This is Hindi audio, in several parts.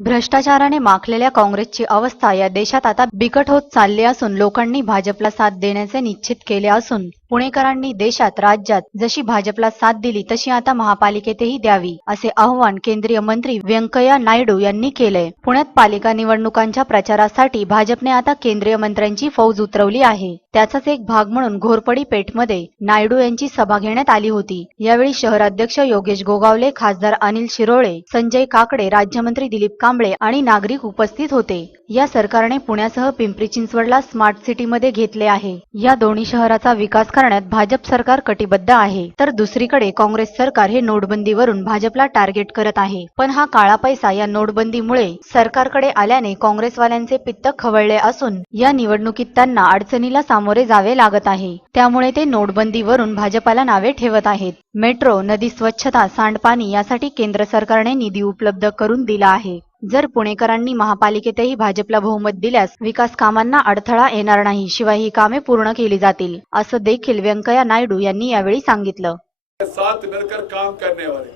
भ्रष्टाचाराने माखलेल्या काँग्रेसची अवस्था या देशात आता बिकट होत चालली असून लोकांनी भाजपला साथ देण्याचे निश्चित केले असून पुणेकरांनी देशात राज्यात जशी भाजपला साथ दिली तशी आता महापालिकेतही द्यावी असे आवाहन केंद्रीय मंत्री व्यंकय्या नायडू यांनी केलंय पुण्यात पालिका निवडणुकांच्या प्रचारासाठी भाजपने आता केंद्रीय मंत्र्यांची फौज उतरवली आहे. त्याचाच एक भाग म्हणून घोरपडी पेठमध्ये नायडू यांची सभा घेण्यात आली होती. यावेळी शहराध्यक्ष योगेश गोगावले खासदार अनिल शिरोळे संजय काकडे राज्यमंत्री दिलीप कांबळे आणि नागरिक उपस्थित होते. या सरकारने पुण्यासह पिंपरी चिंचवडला स्मार्ट सिटीमध्ये घेतले आहे. या दोन्ही शहराचा विकास करण्यात भाजप सरकार कटिबद्ध आहे. तर दुसरीकडे काँग्रेस सरकार हे नोटबंदीवरून भाजपला टार्गेट करत आहे. पण हा काळा पैसा या नोटबंदीमुळे सरकारकडे आल्याने काँग्रेसवाल्यांचे पित्त खवळले असून या निवडणुकीत त्यांना अडचणीला सामोरे जावे लागत आहे. त्यामुळे ते नोटबंदीवरून भाजपाला नावे ठेवत आहेत. मेट्रो नदी स्वच्छता सांडपाणी यासाठी केंद्र सरकारने निधी उपलब्ध करून दिला आहे. जर पुणेकरांनी महापालिकेतही भाजपला बहुमत दिल्यास विकास कामांना अडथळा येणार नाही शिवाय ही कामे पूर्ण केली जातील असं देखील व्यंकय्या नायडू यांनी यावेळी सांगितलं. साथ मिलकर काम करने वाले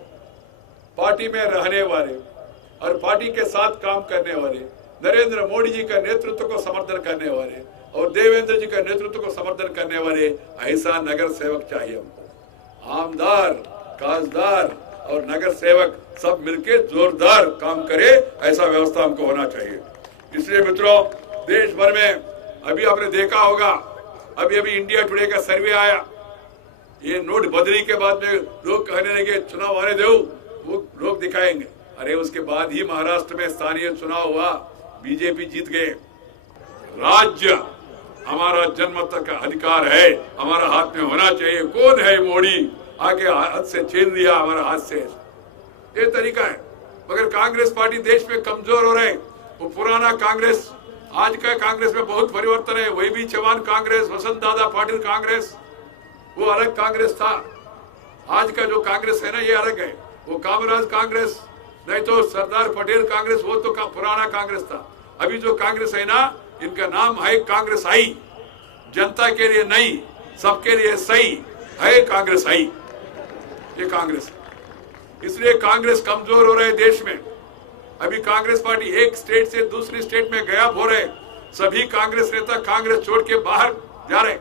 पार्टी में रहने वाले और पार्टी के साथ काम करने वाले नरेंद्र मोदी जी का नेतृत्व को समर्थन करने वाले और देवेंद्र जी का नेतृत्व को समर्थन करने वाले ऐसा नगर सेवक चाहिए हमको। आमदार काजदार और नगर सेवक सब मिलके जोरदार काम करे, ऐसा व्यवस्था हमको होना चाहिए। इसलिए मित्रों देश भर में अभी आपने देखा होगा अभी अभी इंडिया टुडे का सर्वे आया। ये नोट बदली के बाद में लोग कहने लगे, चुनाव आने दो, वो लोग दिखाएँगे। अरे, उसके बाद ही महाराष्ट्र में स्थानीय चुनाव हुआ, बीजेपी जीत गए। राज्य हमारा जन्म तक का अधिकार है, हमारा हाथ में होना चाहिए। कौन है मोदी आगे हाथ से छीन लिया हमारा हाथ से। ये तरीका है। मगर कांग्रेस पार्टी देश में कमज़ोर हो रहे वो पुराना कांग्रेस आज का कांग्रेस में बहुत परिवर्तन है। वही भी चौहान कांग्रेस वसंत दादा पाटिल कांग्रेस वो अलग कांग्रेस था। आज का जो कांग्रेस है ना ये अलग है। वो कामराज कांग्रेस नहीं तो सरदार पटेल कांग्रेस वो तो का, पुराना कांग्रेस था। अभी जो कांग्रेस है ना इनका नाम है कांग्रेस आई। जनता के लिए नहीं सबके लिए सही है कांग्रेस आई। ये कांग्रेस। इसलिए कांग्रेस कमज़ोर हो रहे देश में। अभी कांग्रेस पार्टी एक स्टेट से दूसरी स्टेट में गायब हो रहे। सभी कांग्रेस नेता कांग्रेस छोड़ के बाहर जा रहे।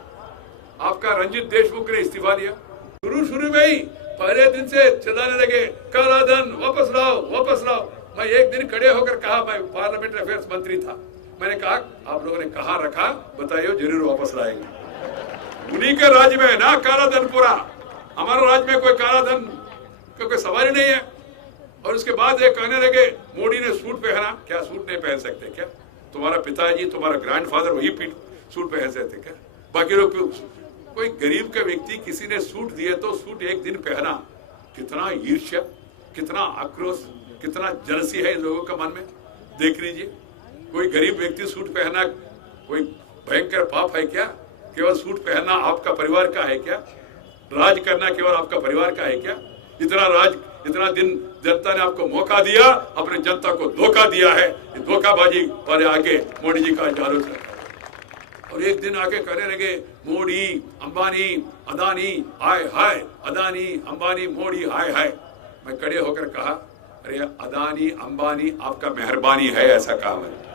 आपका रंजित देशमुख ने इस्तीफा दिया। शुरू शुरू में ही पहले दिन से चिल्लाने लगे, काला धन, वापस लाओ वापस लाओ। मैं एक दिन खड़े होकर कहा, मैं पार्लियामेंट अफेयर्स मंत्री था। मैंने कहा, आप लोगों ने कहा रखा बताइए ज़रूर वापस लाएँगे। उन्हीं के राज्य में, ना काला धन पूरा। हमारे राज्य में कोई काला धन का कोई सवाल ही नहीं है। और उसके बाद ये कहने लगे, मोदी ने सूट पहना, क्या सूट नहीं पहन सकते क्या? तुम्हारा पिताजी, तुम्हारा ग्रैंडफादर वही सूट पहन सकते क्या? बाकी लोग कोई गरीब का व्यक्ति किसी ने सूट दिए तो सूट एक दिन पहना। कितना ईर्ष्या, कितना आक्रोश, कितना जलसी है इन लोगों के मन में। देख लीजिए, कोई गरीब व्यक्ति सूट पहना, कोई भयंकर पाप है क्या? केवल सूट पहनना आपका परिवार का है क्या? राज करना केवल आपका परिवार का है क्या? इतना राज, इतना दिन जनता ने आपको मौका दिया, अपने जनता को धोखा दिया है। धोखाबाजी वाले आगे मोदी जी का जालूस है। और एक दिन आके कहने लगे, मोदी, अंबानी, अदानी, हाय हाय, अदानी, अंबानी, मोदी, हाय हाय। मैं खड़े होकर कहा, अरे अदानी, अंबानी आपका मेहरबानी है, ऐसा काम है